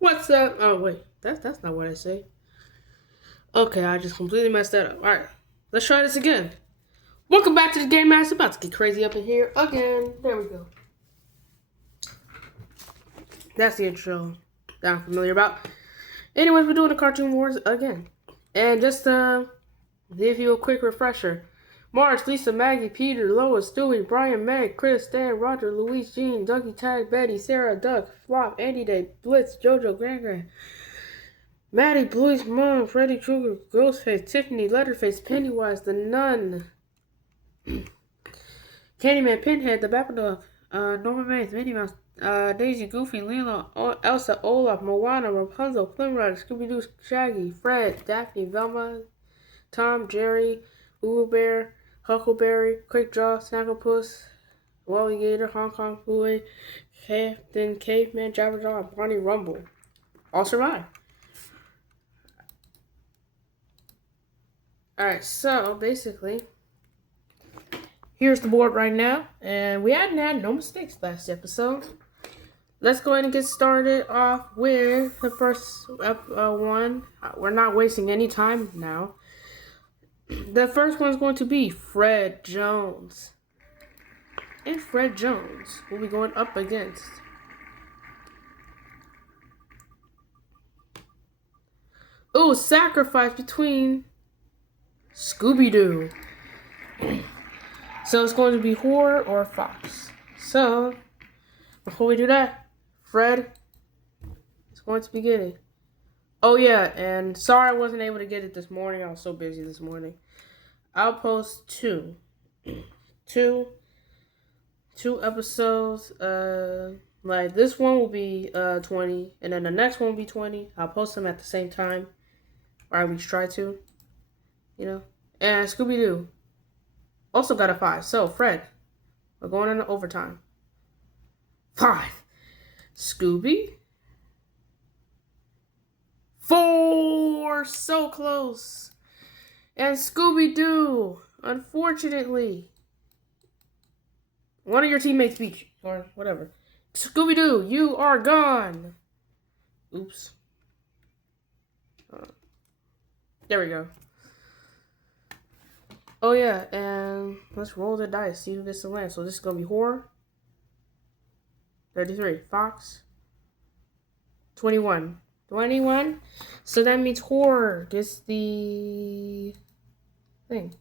What's up? Oh wait, that's not what I say. Okay, I just completely messed that up. All right, let's try this again. Welcome back to the Game Master. About to get crazy up in here again. There we go. That's the intro that I'm familiar about. Anyways, we're doing the Cartoon Wars again, and just to give you a quick refresher. Marge, Lisa, Maggie, Peter, Lois, Stewie, Brian, Meg, Chris, Dan, Roger, Louise, Jean, Dougie, Tag, Betty, Sarah, Duck, Flop, Andy Day, Blitz, JoJo, Gran, Maddie, Bluey's Mom, Freddy Krueger, Ghostface, Tiffany, Letterface, Pennywise, the Nun, Candyman, Pinhead, the Babadook, Norman Bates, Minnie Mouse, Daisy, Goofy, Lilo, Elsa, Olaf, Moana, Rapunzel, Plymouth, Scooby-Doo, Shaggy, Fred, Daphne, Velma, Tom, Jerry, Boo Bear, Huckleberry, Quickjaw, Snagglepuss, Wally Gator, Hong Kong Phooey, Captain Caveman, Jabberjaw, and Barney Rumble all survived. Alright, so basically, here's the board right now, and we hadn't had no mistakes last episode. Let's go ahead and get started off with the first one. We're not wasting any time now. The first one is going to be Fred Jones. And Fred Jones will be going up against sacrifice between Scooby-Doo. So it's going to be horror or fox. So, before we do that, Fred is going to be getting. Oh yeah, and sorry I wasn't able to get it this morning. I was so busy this morning. I'll post two episodes. Like this one will be 20, and then the next one will be 20. I'll post them at the same time, or I at least try to, you know. And Scooby Doo also got a 5. So Fred, we're going into overtime. 5. Scooby. 4. So close. And Scooby Doo, unfortunately, one of your teammates beat you, or whatever. Scooby Doo, you are gone. Oops. There we go. Oh yeah, and let's roll the dice, see who gets the land. So this is gonna be horror. 33. Fox. 21. 21. So that means horror gets the thing.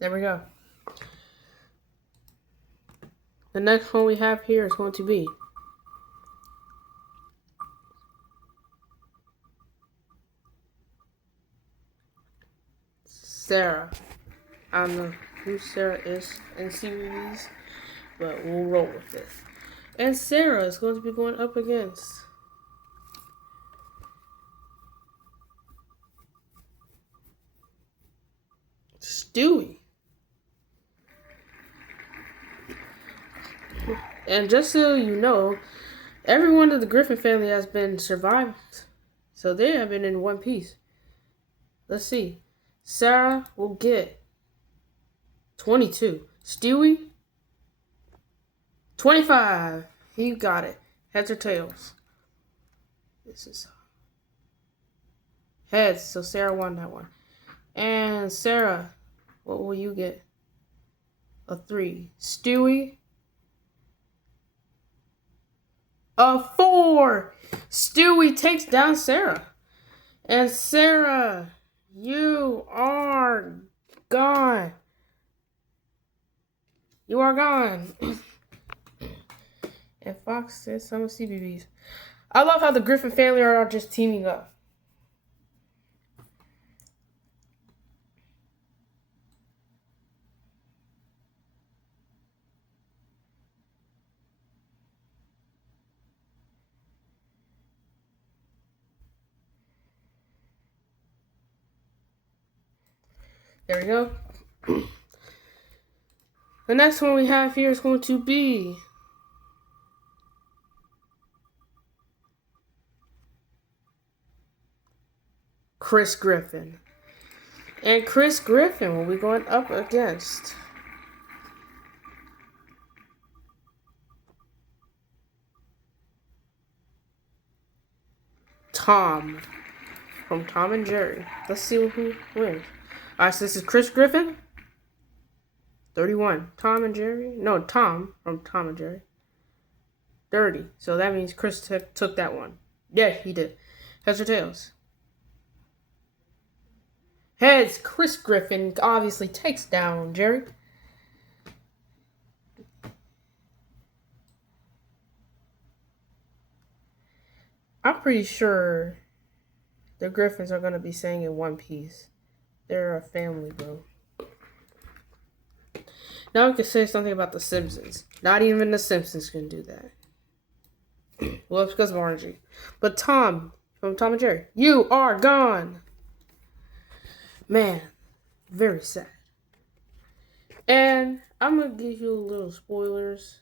There we go. The next one we have here is going to be Sarah. I don't know who Sarah is in series, but we'll roll with it. And Sarah is going to be going up against Stewie. And just so you know, every one of the Griffin family has been survived. So they have been in one piece. Let's see. Sarah will get 22. Stewie, 25. He got it. Heads or tails? This is heads. So Sarah won that one. And Sarah, what will you get? A 3. Stewie, a 4. Stewie takes down Sarah. And Sarah, you are gone. You are gone. And Fox says some CBBs. I love how the Griffin family are just teaming up. There we go. The next one we have here is going to be Chris Griffin. And Chris Griffin will be going up against Tom from Tom and Jerry. Let's see who wins. Alright, so this is Chris Griffin. 31. Tom and Jerry. No, Tom from Tom and Jerry. 30. So that means Chris took that one. Yeah, he did. Heads or tails? Heads. Chris Griffin obviously takes down Jerry. I'm pretty sure the Griffins are going to be saying in one piece. They're a family, bro. Now we can say something about the Simpsons. Not even the Simpsons can do that. Well, it's because of RNG. But Tom, from Tom and Jerry, you are gone. Man, very sad. And I'm going to give you a little spoilers.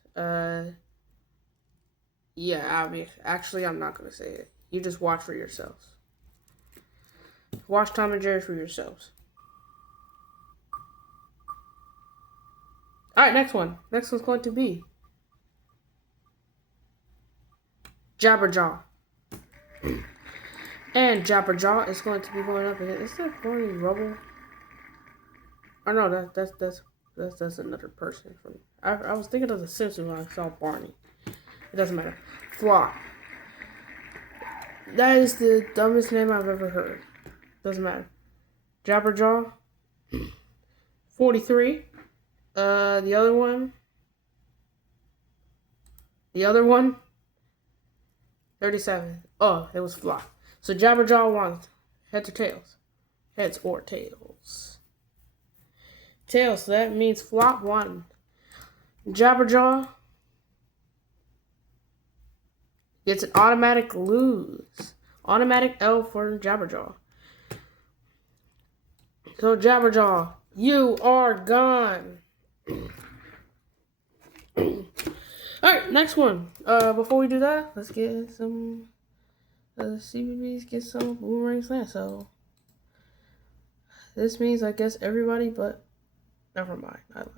Yeah, actually, I'm not going to say it. You just watch for yourselves. Watch Tom and Jerry for yourselves. Alright, next one. Next one's going to be Jabberjaw. And Jabberjaw is going to be going up against. Is that Barney Rubble? Oh no, that's another person from. I was thinking of the Simpsons when I saw Barney. It doesn't matter. Flop. That is the dumbest name I've ever heard. Doesn't matter. Jabberjaw. 43. The other one. 37. Oh, it was flop. So Jabberjaw won. Heads or tails? Heads or tails? Tails. So that means flop won. Jabberjaw gets an automatic lose. Automatic L for Jabberjaw. So Jabberjaw, you are gone. Alright, next one. Before we do that, let's get some CBBs, get some Boomerang Slam. So this means I guess everybody, but never mind, I lied.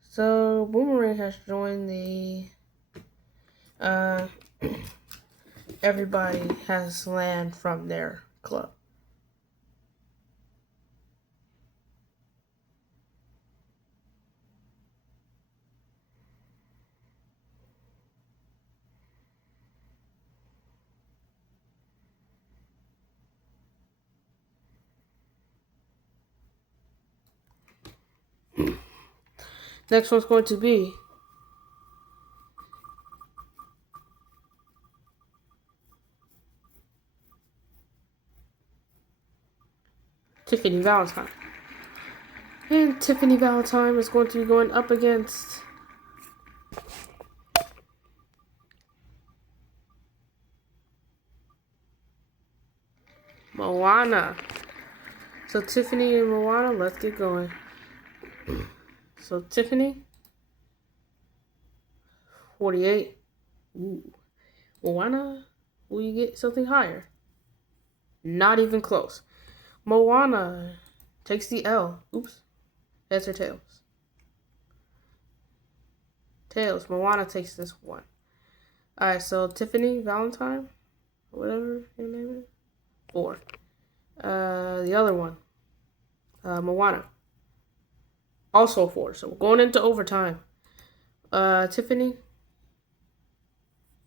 So Boomerang has joined the everybody has land from their club. Next one's going to be Tiffany Valentine. And Tiffany Valentine is going to be going up against Moana. So Tiffany and Moana, let's get going. So Tiffany, 48. Ooh. Moana, will you get something higher? Not even close. Moana takes the L. Oops. Heads or tails? Tails. Moana takes this one. Alright, so Tiffany Valentine, whatever your name is. 4. The other one, Moana. Also 4. So we're going into overtime. Tiffany,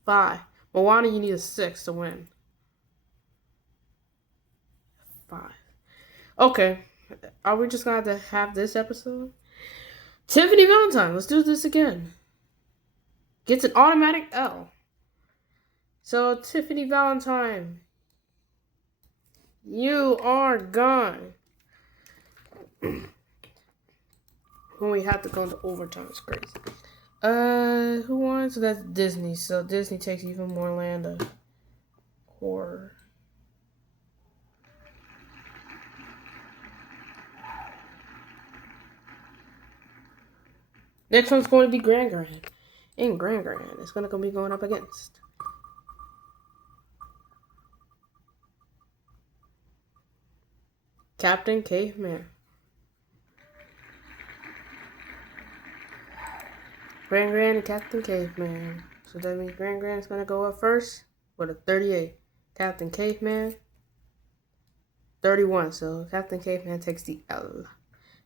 5. Moana, you need a 6 to win. 5. Okay. Are we just going to have this episode? Tiffany Valentine, let's do this again. Gets an automatic L. So Tiffany Valentine, you are gone. When we have to go into overtime, it's crazy. Who won? So that's Disney. So Disney takes even more land of horror. Next one's going to be Grand Grand. And Grand Grand is going to be going up against Captain Caveman. Grand Grand and Captain Caveman. So that means Grand Grand is going to go up first with a 38. Captain Caveman, 31. So Captain Caveman takes the L.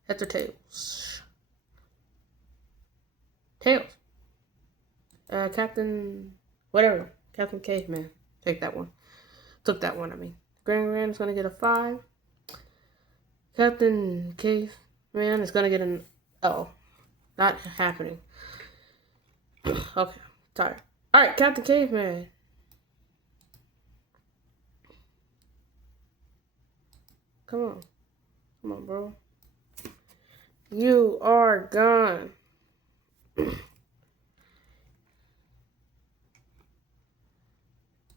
Heads or tails? Tails. Captain, whatever. Captain Caveman. Take that one. Took that one, I mean. Grand Grand is going to get a 5. Captain Caveman is going to get an L. Not happening. Okay, tired. Alright, Captain Caveman. Come on. Come on, bro. You are gone.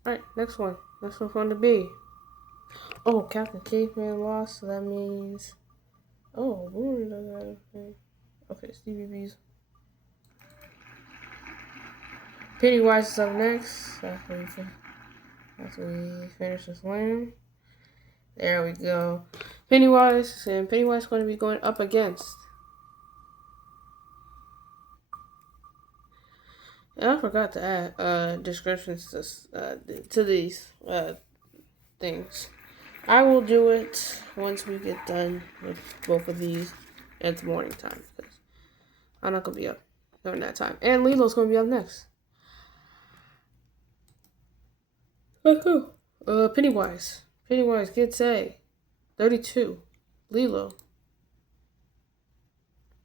Alright, next one. Next one's going to be. Oh, Captain Caveman lost, so that means. Oh, okay, Stevie B's. Pennywise is up next. After we finish this lane. There we go. Pennywise, and Pennywise is going to be going up against. And I forgot to add descriptions to these things. I will do it once we get done with both of these. And it's morning time because I'm not going to be up during that time. And Lilo's going to be up next. Pennywise. Pennywise gets a 32. Lilo.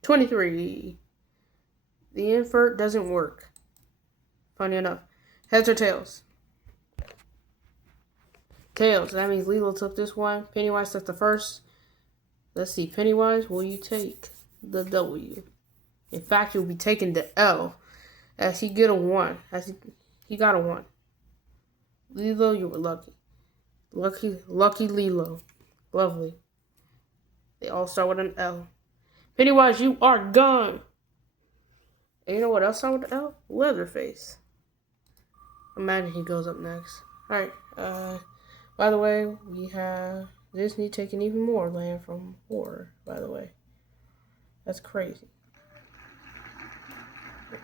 23. The invert doesn't work. Funny enough. Heads or tails? Tails. That means Lilo took this one. Pennywise took the first. Let's see. Pennywise, will you take the W? In fact, you'll be taking the L. As he get a 1. He got a 1. Lilo, you were lucky. Lucky Lilo. Lovely. They all start with an L. Pennywise, you are gone. And you know what else started with an L? Leatherface. Imagine he goes up next. Alright, by the way, we have Disney taking even more land from horror, by the way. That's crazy.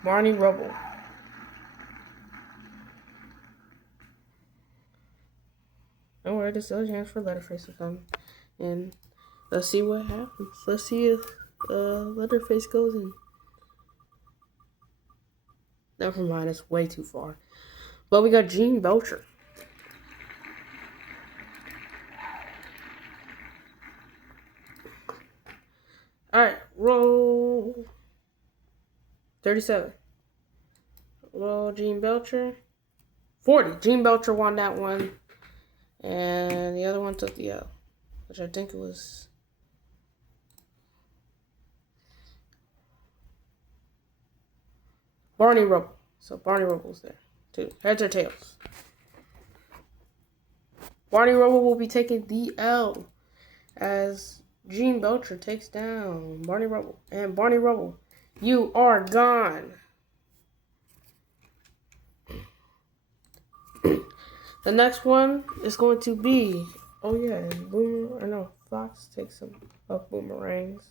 Barney Rubble. Don't worry, there's still a chance for Leatherface to come. And let's see what happens. Let's see if Leatherface goes in. Never mind, it's way too far. But we got Gene Belcher. Alright, roll 37. Roll Gene Belcher. 40. Gene Belcher won that one. And the other one took the L. Which I think it was. Barney Rubble. So Barney Rubble's there too. Heads or tails? Barney Rubble will be taking the L as Gene Belcher takes down Barney Rubble. And Barney Rubble, you are gone. The next one is going to be, oh yeah, Fox takes some of Boomerangs.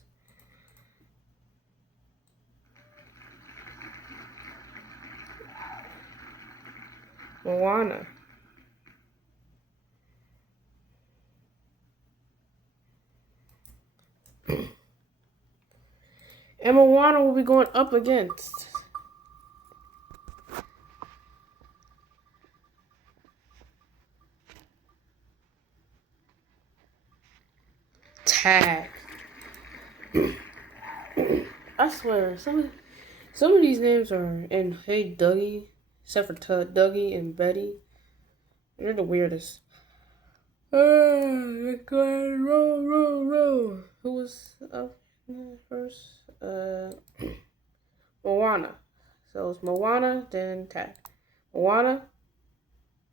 Moana. And Moana will be going up against Tag. I swear, some of these names are in Hey Dougie, except for Dougie and Betty. They're the weirdest. Let's go ahead and roll. Who was up first? Moana. So it's Moana, then Tag. Moana,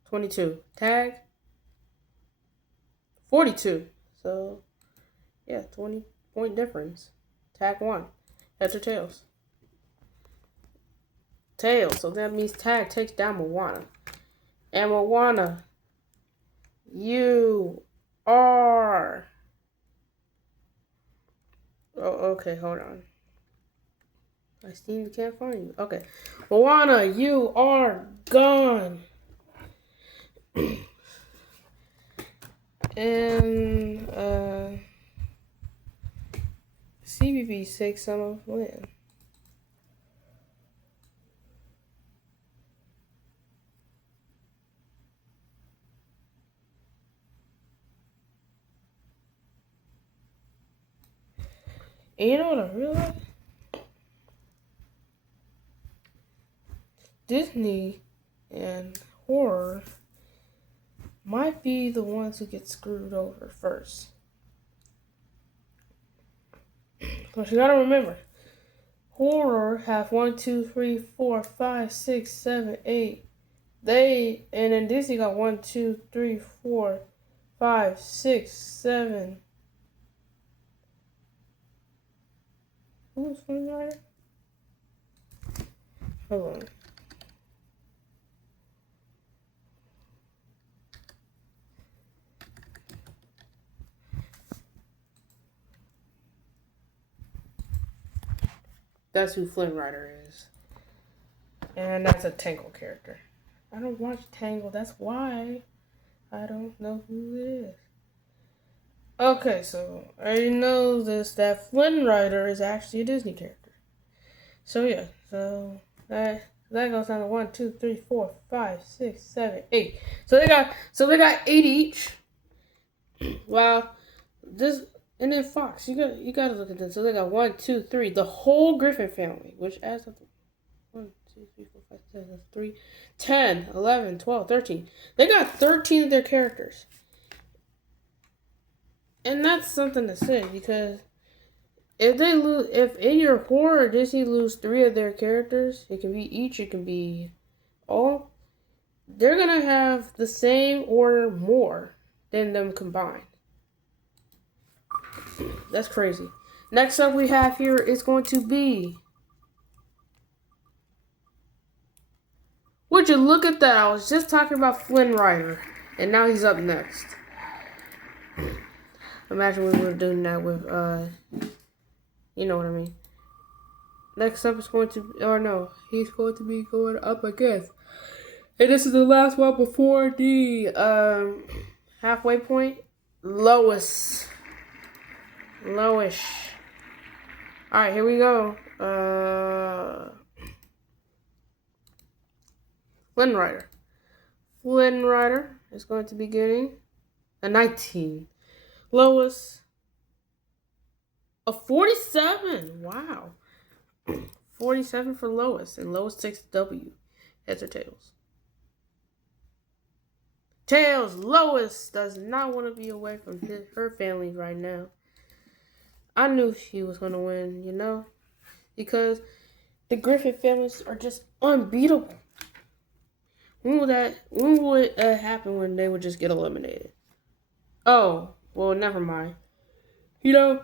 22. Tag, 42. So, yeah, 20-point difference. Tag won. Heads or tails? Tails. So that means Tag takes down Moana. And Moana, you are... Oh, okay, hold on. I still can't find you. Okay. Moana, you are gone. And, CBB 6 Son of Land. And you know what I realized? Disney and horror might be the ones who get screwed over first. But you gotta remember, horror have 1, 2, 3, 4, 5, 6, 7, 8. And then Disney got 1, 2, 3, 4, 5, 6, 7. Who was Flynn Rider? Hold on. That's who Flynn Rider is. And that's a Tangle character. I don't watch Tangle. That's why I don't know who it is. Okay, so I know that Flynn Rider is actually a Disney character. So yeah, so that goes down to 1, 2, 3, 4, 5, 6, 7, 8. So they got 8 each. Wow, this. And then Fox, you gotta look at this. So they got 1, 2, 3, the whole Griffin family, which adds up to 1, 2, 3, 4, 5, 6, 7, 3, 10, 11, 12, 13. They got 13 of their characters. And that's something to say, because if in your horror Disney lose 3 of their characters, it can be each, it can be all, they're gonna have the same or more than them combined. That's crazy. Next up we have here is going to be... Would you look at that? I was just talking about Flynn Rider, and now he's up next. Imagine we were doing that with, you know what I mean. Next up is going to... Oh no, he's going to be going up again. And this is the last one before the, halfway point. Lois. Alright, here we go. Flynn Rider. Flynn Rider is going to be getting a 19. Lois, a 47. Wow. 47 for Lois. And Lois takes W. Heads or tails? Tails. Lois does not want to be away from her family right now. I knew she was going to win, you know, because the Griffin families are just unbeatable. When would it happen when they would just get eliminated? Oh, well, never mind. You know,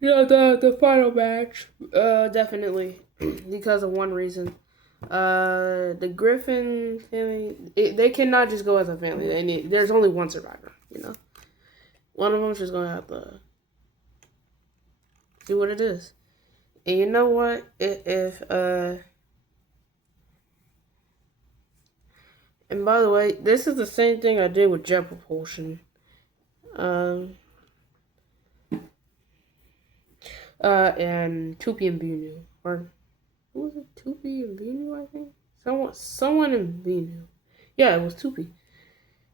the final match, definitely, because of one reason. The Griffin family, they cannot just go as a family. There's only one survivor, you know. One of them's just going to have to do what it is. And you know what? And by the way, this is the same thing I did with Jet Propulsion. And Tupi and Binu. Or, who was it? Tupi and Binu, I think? Someone in Binu. Yeah, it was Tupi.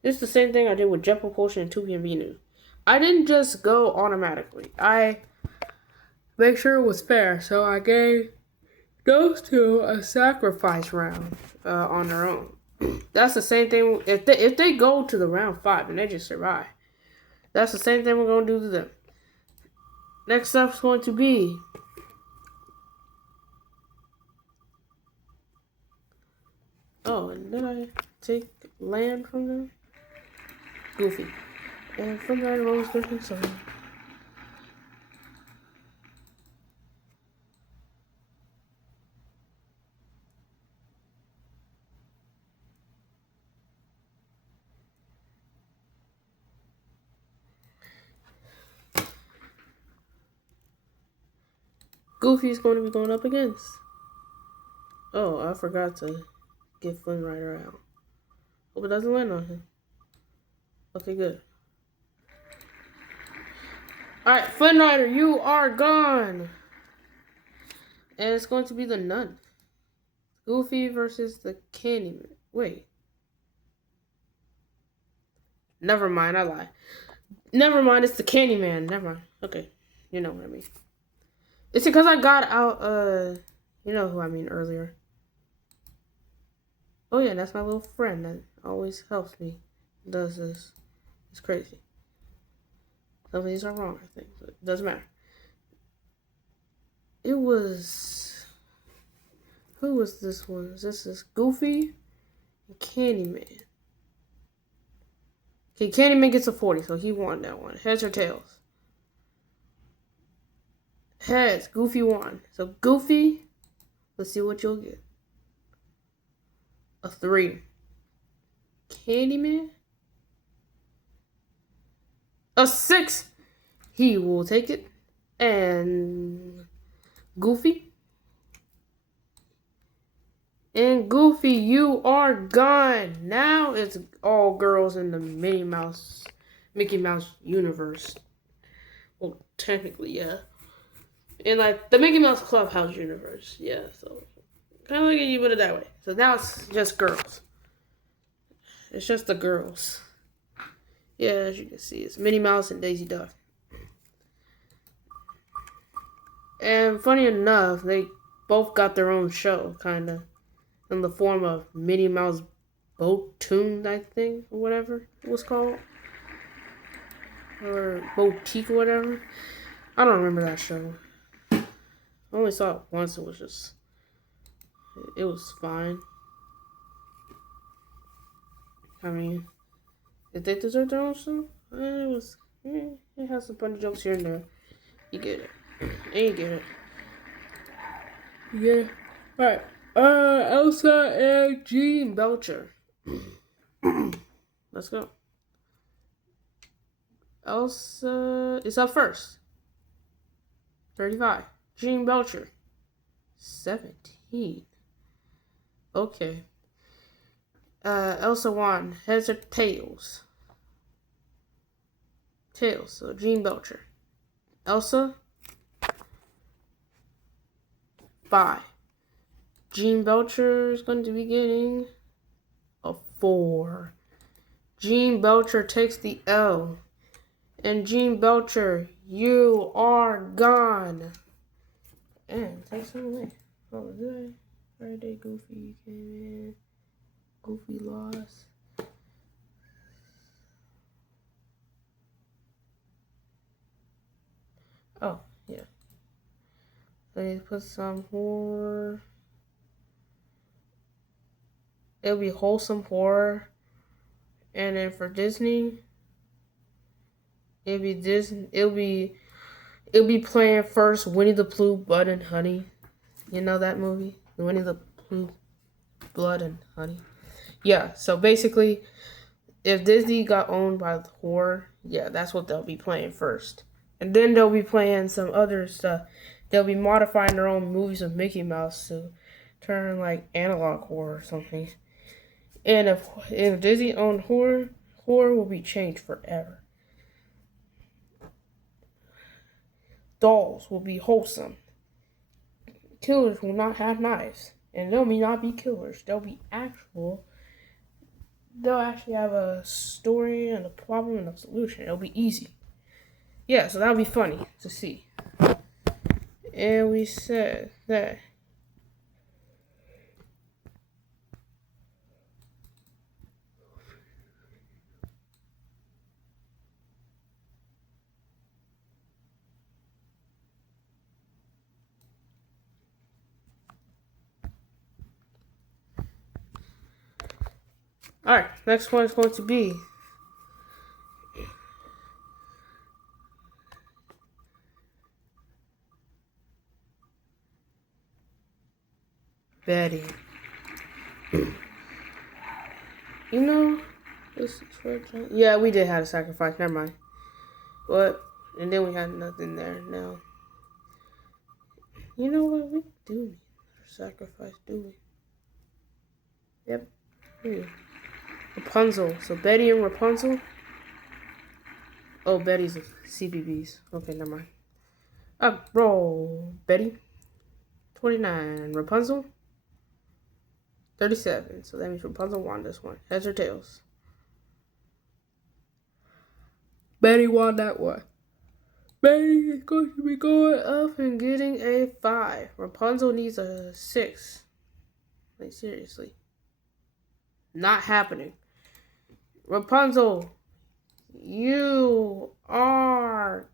This is the same thing I did with Jet Propulsion and Tupi and Binu. I didn't just go automatically. I make sure it was fair, so I gave those two a sacrifice round on their own. That's the same thing. If they go to the round 5 and they just survive, that's the same thing we're going to do to them. Next up is going to be and did I take land from them? Goofy. And from that Rose Griffin song. Goofy's going to be going up against. Oh, I forgot to get Flynn Rider out. Hope it doesn't land on him. Okay, good. Alright, Flynn Rider, you are gone. And it's going to be the Nun. Goofy versus the Candyman. Wait. Never mind, I lied. Never mind, it's the Candyman. Never mind. Okay, you know what I mean. It's because I got out, you know who I mean earlier. Oh yeah, that's my little friend that always helps me. Does this. It's crazy. Some of these are wrong, I think, but it doesn't matter. It was... Who was this one? This is Goofy and Candyman. Okay, Candyman gets a 40, so he won that one. Heads or tails? Heads. Goofy won. So Goofy, let's see what you'll get. A 3. Candyman, a 6. He will take it. And Goofy. And Goofy, you are gone. Now it's all girls in the Mickey Mouse universe. Well, technically, yeah. In like the Mickey Mouse Clubhouse universe, yeah. So kind of like you put it that way. So now it's just girls. It's just the girls. Yeah, as you can see, it's Minnie Mouse and Daisy Duck. And funny enough, they both got their own show, kind of, in the form of Minnie Mouse Boat Tune, I think, or whatever it was called. Or Boutique or whatever. I don't remember that show. I only saw it once. It was fine. I mean, did they deserve their own show? It has a bunch of jokes here and there. You get it. And you get it. Yeah. Alright. Elsa and Jean Belcher. Let's go. Elsa is up first. 35. Jean Belcher. 17. Okay. Elsa won. Heads or tails? Tails. So Jean Belcher. Elsa. 5. Jean Belcher is going to be getting a 4. Jean Belcher takes the L. And Jean Belcher, you are gone. And take some away. Oh, did I? Friday, Goofy came in. Goofy lost. Oh, yeah. Let's put some horror. It'll be wholesome horror. And then for Disney, it'll be playing first Winnie the Pooh, Blood and Honey. You know that movie? Winnie the Pooh, Blood and Honey. Yeah, so basically, if Disney got owned by the horror, yeah, that's what they'll be playing first. And then they'll be playing some other stuff. They'll be modifying their own movies of Mickey Mouse to turn like analog horror or something. And if Disney owned horror will be changed forever. Dolls will be wholesome. Killers will not have knives. And they'll not be killers. They'll actually have a story and a problem and a solution. It'll be easy. Yeah, so that'll be funny to see. And we said that alright, next one is going to be Betty. You know, this is for yeah, we did have a sacrifice. Never mind. But and then we had nothing there. No. You know what? We do need another sacrifice, do we? Yep. Rapunzel. So Betty and Rapunzel. Oh, Betty's CBBs. Okay, never mind. Up, roll. Betty. 29. Rapunzel. 37. So that means Rapunzel won this one. Heads or tails? Betty won that one. Betty is going to be going up and getting a 5. Rapunzel needs a 6. Like, seriously. Not happening. Rapunzel, you are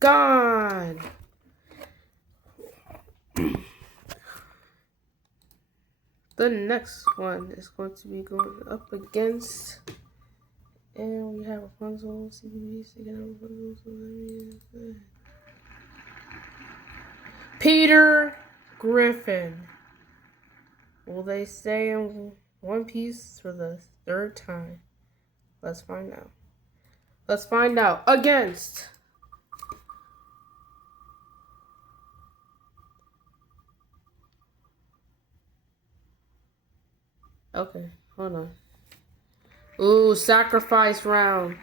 gone. The next one is going to be going up against, and we have Rapunzel, Peter Griffin. Will they stay in one piece for the 3rd time? Let's find out. Let's find out. Against okay, hold on. Ooh, sacrifice round.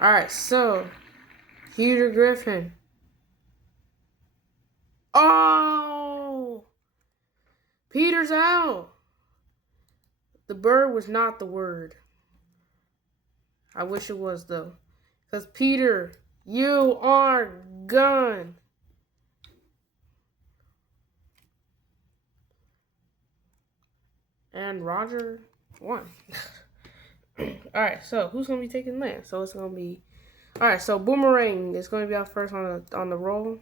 Alright, so Peter Griffin. Oh! Peter's out. The bird was not the word. I wish it was, though. Because Peter, you are gone. And Roger won. Alright, so who's going to be taking last? So it's going to be... Alright, so Boomerang is going to be out first on the roll.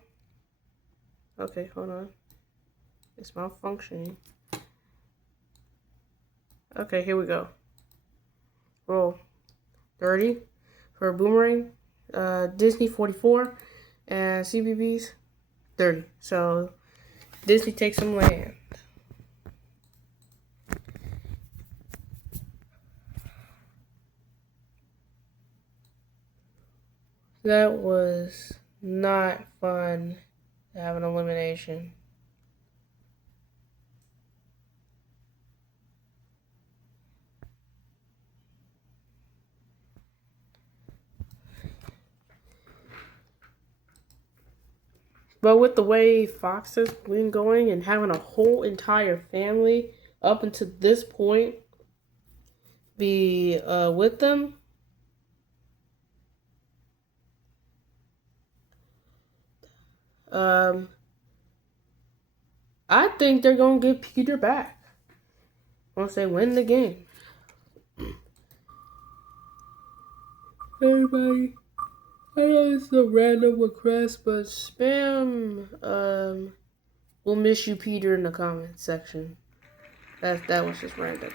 Okay, hold on. It's malfunctioning. Okay, here we go. Roll 30 for Boomerang, Disney 44, and CBBS 30. So Disney takes some land. That was not fun to have an elimination. But with the way Fox has been going and having a whole entire family up until this point be with them, I think they're going to get Peter back once they win the game. Everybody, I know it's a random request, but spam we'll miss you, Peter, in the comments section. That was just random.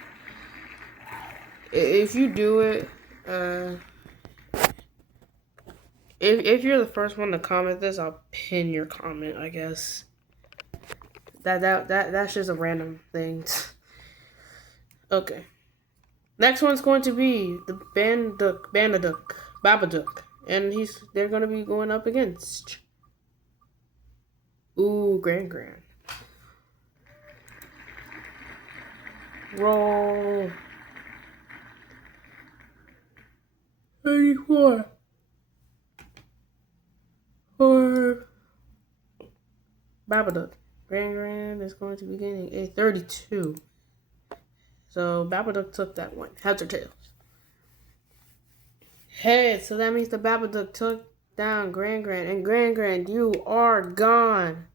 If you do it, if you're the first one to comment this, I'll pin your comment, I guess. That's just a random thing. Okay. Next one's going to be the Babadook. And they're gonna be going up against Grand. Roll 34 for Babadook. Grand is going to be getting a 32. So Babadook took that one. Heads or tails? Heads. So that means the Babadook took down Grand. And Grand, you are gone.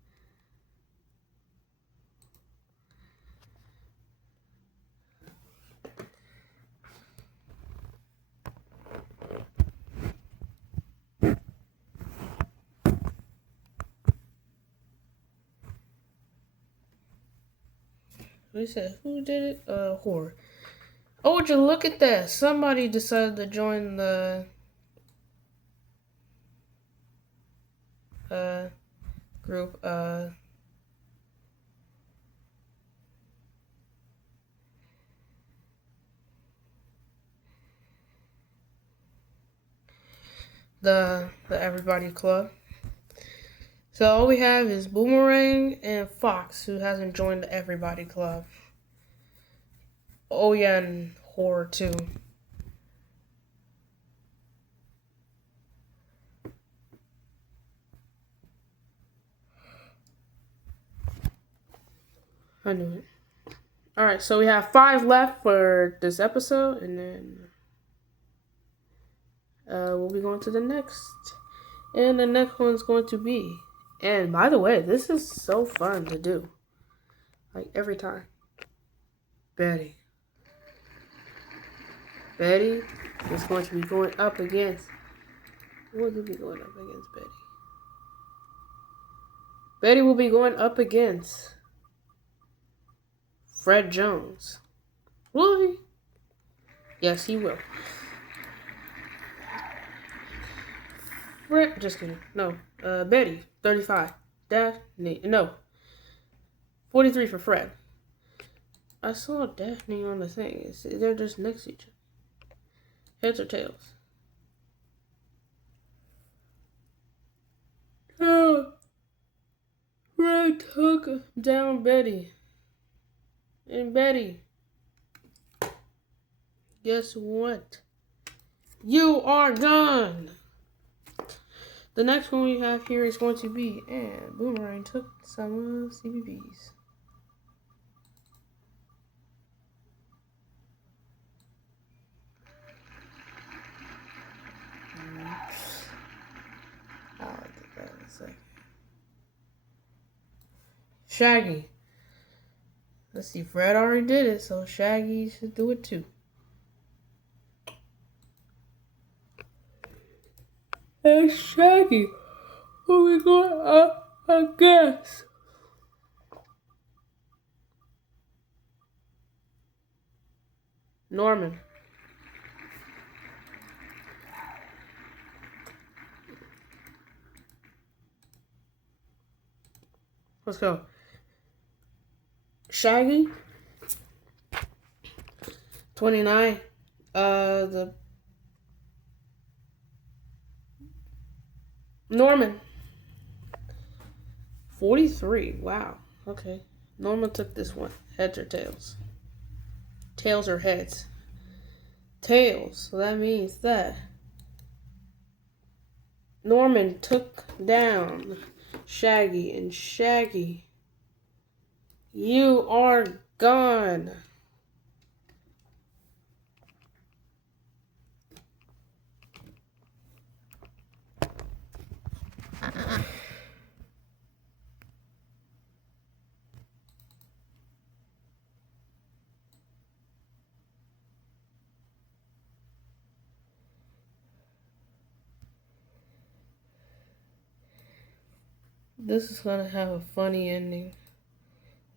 They said, who did it? Whore. Oh, would you look at that? Somebody decided to join the group. The Everybody Club. So all we have is Boomerang and Fox, who hasn't joined the Everybody Club. Oh yeah, and Horror too. I knew it. Alright, so we have 5 left for this episode, and then we'll be going to the next. And the next one's going to be. And by the way, this is so fun to do. Like every time. Betty. Betty is going to be going up against. What will be going up against Betty? Betty will be going up against Fred Jones. Will he? Yes, he will. Fred, just kidding. No. Betty, 35. Daphne, no. 43 for Fred. I saw Daphne on the thing. They're just next to each other. Heads or tails? Oh. Fred took down Betty. And Betty, guess what? You are done. The next one we have here is going to be, and Boomerang took some CBBs. I'll get that in a second. Shaggy. Let's see, Fred already did it, so Shaggy should do it too. Hey, Shaggy, who we going against? Norman. Let's go. Shaggy. 29. The Norman. 43. Wow. Okay. Norman took this one. Heads or tails? Tails or heads? Tails. So that means that Norman took down Shaggy, and Shaggy, you are gone. This is gonna have a funny ending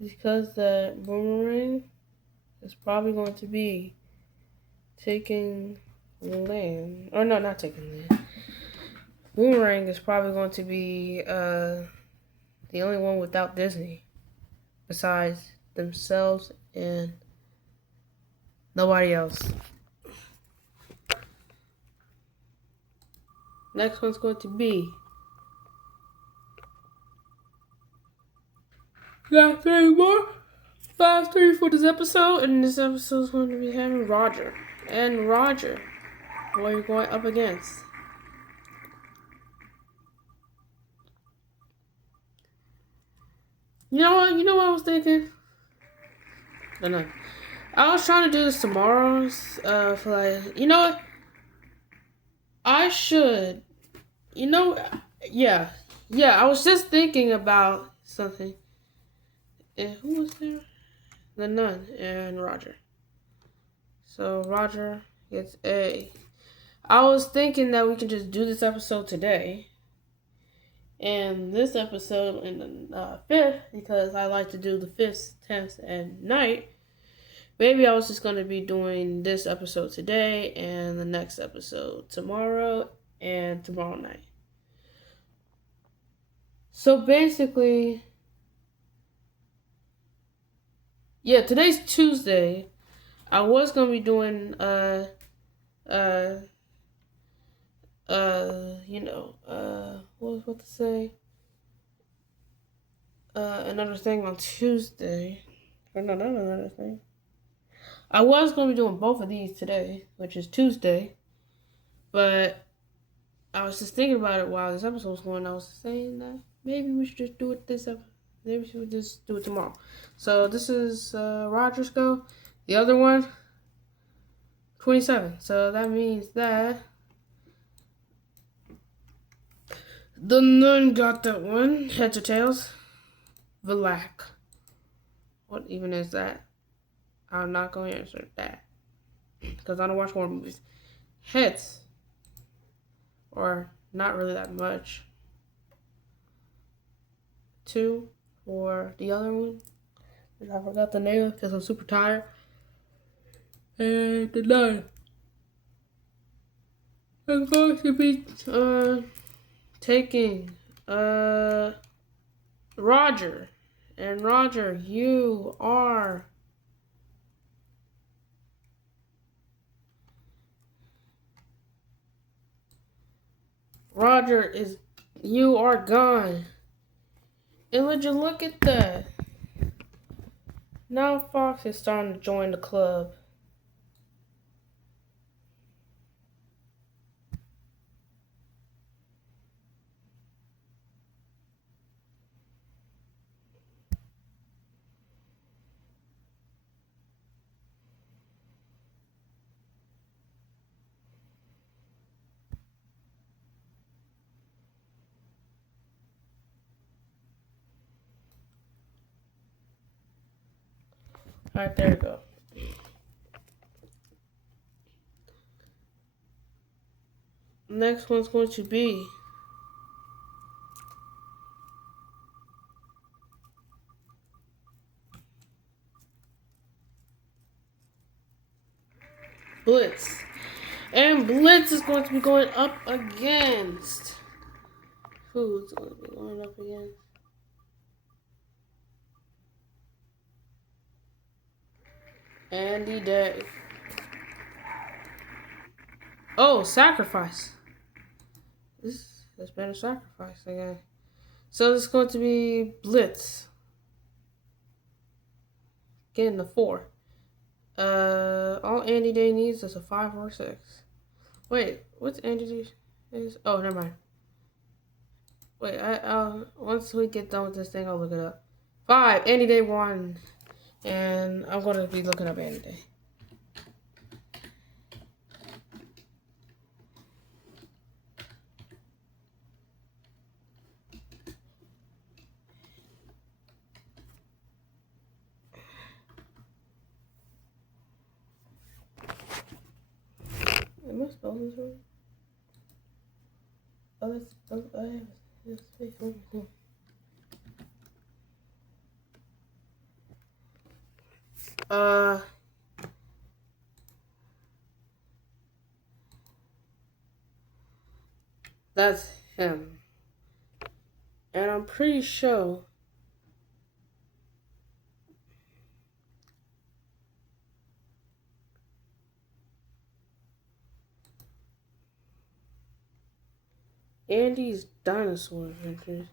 because that Boomerang is probably going to be taking land. Or no, not taking land. Boomerang is probably going to be the only one without Disney besides themselves and nobody else. Next one's going to be. Got 3 more. Last 3 for this episode, and this episode is going to be having Roger. And Roger, what are you going up against? You know what? You know what I was thinking? No. I was trying to do this tomorrow. For like, you know what? I should. You know, yeah. I was just thinking about something. And who was there? The Nun and Roger. So Roger gets A. I was thinking that we could just do this episode today. And this episode in the 5th, because I like to do the 5th, 10th, and night. Maybe I was just going to be doing this episode today and the next episode tomorrow and tomorrow night. So basically, yeah, today's Tuesday. I was going to be doing, what was I about to say? another thing on Tuesday. Or no, not another thing. I was going to be doing both of these today, which is Tuesday. But I was just thinking about it while this episode was going. I was saying that maybe we should just do it this episode. Maybe we should just do it tomorrow. So this is Roger's go. The other one, 27. So that means that the nun got that one. Heads or tails? Valak. What even is that? I'm not going to answer that. Because I don't watch horror movies. Heads. Or not really that much. 2 for the other one. And I forgot the name because I'm super tired. And the 9. I'm going to be taking Roger. And Roger, you are you are gone. And would you look at that? Now Fox is starting to join the club. Alright, there we go. Next one's going to be Blitz. And Blitz is going to be going up against. Who's going to be going up against? Andy Day. Oh, sacrifice. This has been a sacrifice again. So this is going to be Blitz. Getting the 4. All Andy Day needs is a 5 or 6. Wait, what's Andy Day? Oh, never mind. Wait, once we get done with this thing, I'll look it up. 5, Andy Day 1. And I'm going to be looking up Andy Day. Am I spelling this wrong? Oh, that's I have this space over here. That's him. And I'm pretty sure Andy's Dinosaur Adventures.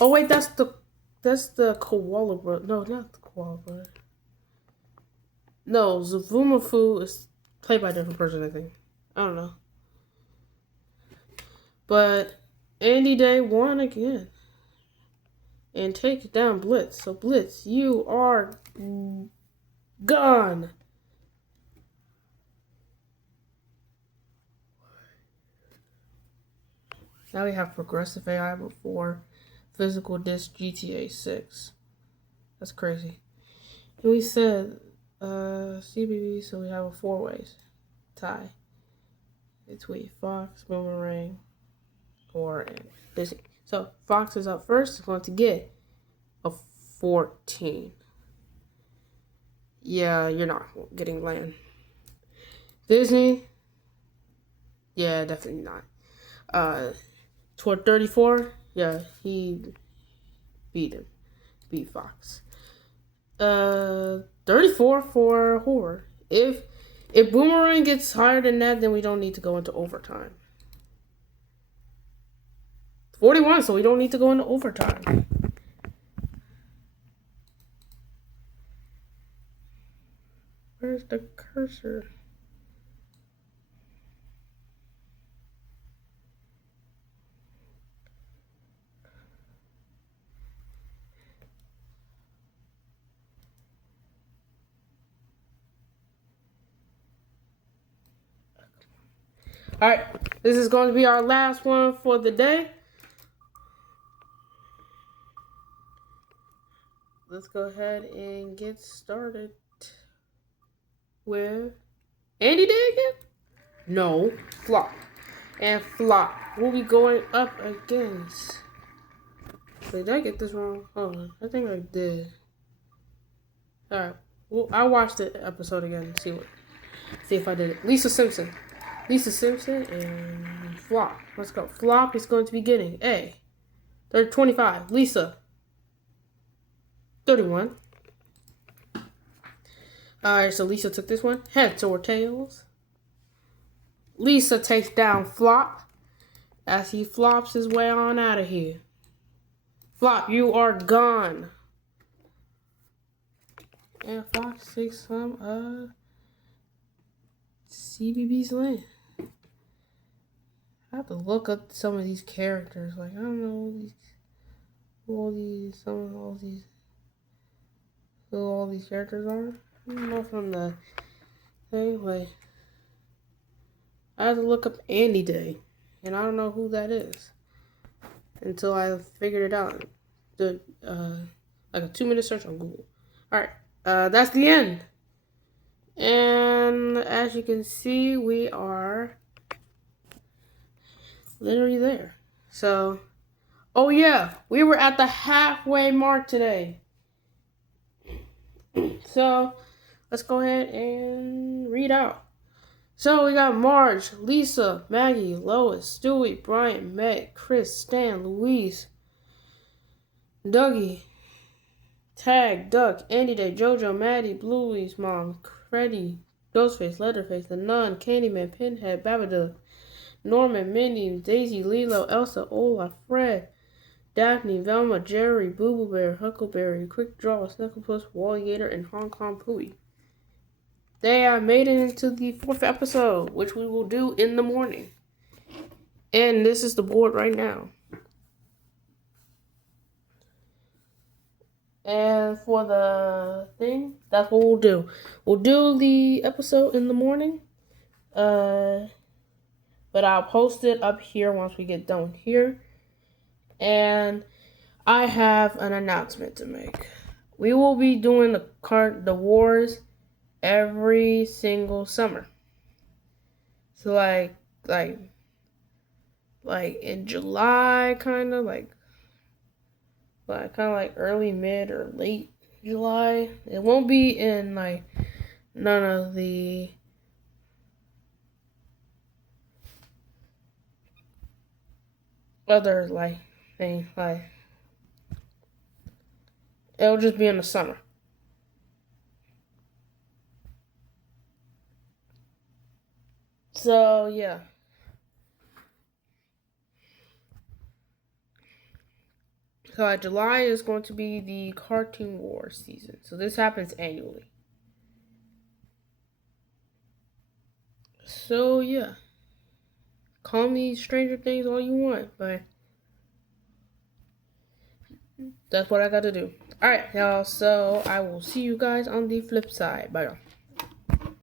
Oh wait, that's the Koala Brother. No, not the Koala Brother. No, Zavumafu is played by a different person, I think. I don't know. But Andy Day won again. And take down Blitz. So Blitz, you are gone. Now we have Progressive AI before Physical Disc GTA 6. That's crazy. And we said CBB, so we have a 4-way tie between Fox, Boomerang, or Disney. So Fox is up first. It's going to get a 14. Yeah, you're not getting land. Disney. Yeah, definitely not. Toward 34. Yeah, he beat him. Beat Fox. 34 for horror. If Boomerang gets higher than that, then we don't need to go into overtime. 41, so we don't need to go into overtime. Where's the cursor? Alright, this is going to be our last one for the day. Let's go ahead and get started with Andy Day again? No, Flop. And Flop will be going up against. Wait, did I get this wrong? Hold on, I think I did. Alright, well, I watched the episode again to see if I did it. Lisa Simpson and Flop. Let's go. Flop is going to be getting a 25. Lisa 31. Alright, so Lisa took this one. Heads or tails? Lisa takes down Flop as he flops his way on out of here. Flop, you are gone. And Flop takes some of CBB's land. I have to look up some of these characters. Like, I don't know who all these characters are. I don't know from the thing. Like, I have to look up Andy Day, and I don't know who that is until I figured it out. Like a 2-minute search on Google. All right, that's the end. And as you can see, we are literally there. So, oh yeah, we were at the halfway mark today. So, let's go ahead and read out. So we got Marge, Lisa, Maggie, Lois, Stewie, Brian, Meg, Chris, Stan, Louise, Dougie, Tag, Duck, Andy Day, JoJo, Maddie, Bluey's mom, Freddy, Ghostface, Leatherface, The Nun, Candyman, Pinhead, Babadook, Norman, Minnie, Daisy, Lilo, Elsa, Olaf, Fred, Daphne, Velma, Jerry, Boo Boo Bear, Huckleberry, Quick Draw, Snugglepuss, Wally Gator, and Hong Kong Pooey. They have made it into the 4th episode, which we will do in the morning. And this is the board right now. And for the thing, that's what we'll do. We'll do the episode in the morning. But I'll post it up here once we get done here. And I have an announcement to make. We will be doing the wars every single summer. So like in July, kind of like early, mid, or late July. It won't be in like none of the other like things. Like, it'll just be in the summer. So yeah. So July is going to be the Cartoon Wars season. So this happens annually. So yeah. Call me Stranger Things all you want, but that's what I got to do. Alright, y'all. So I will see you guys on the flip side. Bye, y'all.